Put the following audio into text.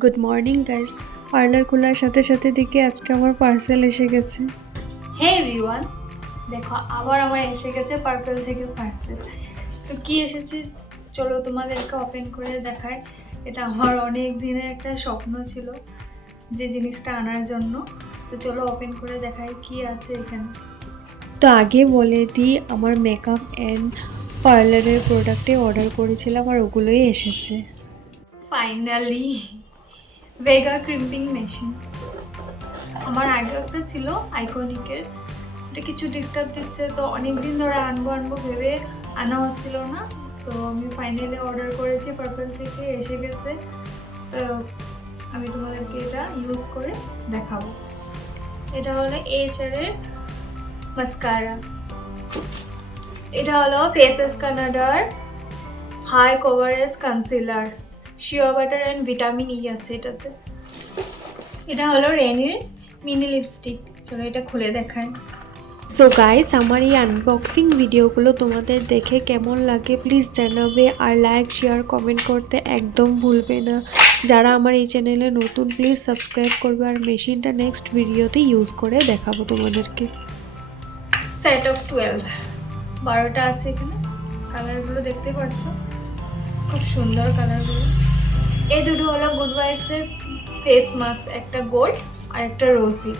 Good morning guys. Parlour খোলার সাথে সাথে দেখি আজকে আমার পার্সেল এসে গেছে। হে এভরিওয়ান, দেখো আবার আমার এসে গেছে পার্পল থেকে পার্সেল। তো কি এসেছে চলো তোমাদেরকে ওপেন করে দেখাই। এটা আমার অনেক দিনের একটা স্বপ্ন ছিল যে জিনিসটা আনার জন্য। তো চলো ওপেন করে দেখাই কি আছে এখানে। তো আগে বলে দিই, আমার মেকআপ অ্যান্ড পার্লারের প্রোডাক্টে অর্ডার করেছিলাম আর ওগুলোই এসেছে ফাইনালি। Vega crimping machine. আমার আগে একটা ছিল আইকনিকের, এটা কিছু ডিস্টার্ব দিচ্ছে, তো অনেক দিন ধরে আনবো ভেবে আনা হচ্ছিল না। তো আমি ফাইনালি অর্ডার করেছি, পার্পল থেকে এসে গেছে। তো আমি তোমাদেরকে এটা ইউজ করে দেখাবো। এটা হলো এইচআর এর মাস্কারা। এটা হলো ফেসেস কানাডার high coverage concealer, shea butter and vitamin E আছে এটাতে। এটা হলো রেনির মিনি লিপস্টিক। চলো এটা খুলে দেখাই। সো গাইস, আমার এই আনবক্সিং ভিডিওগুলো তোমাদের দেখে কেমন লাগে প্লিজ জানাবে, আর লাইক শেয়ার কমেন্ট করতে একদম ভুলবে না। যারা আমার এই চ্যানেলে নতুন প্লিজ সাবস্ক্রাইব করবে, আর মেশিনটা নেক্সট ভিডিওতে ইউজ করে দেখাবো তোমাদেরকে। সেট অফ 12, 12টা আছে এখানে। কালারগুলো দেখতে পাচ্ছ, খুব সুন্দর কালারগুলো। এই দুটো হলো গুড ভাইবসের ফেস মাস্ক, একটা গোল্ড আর একটা রোজি।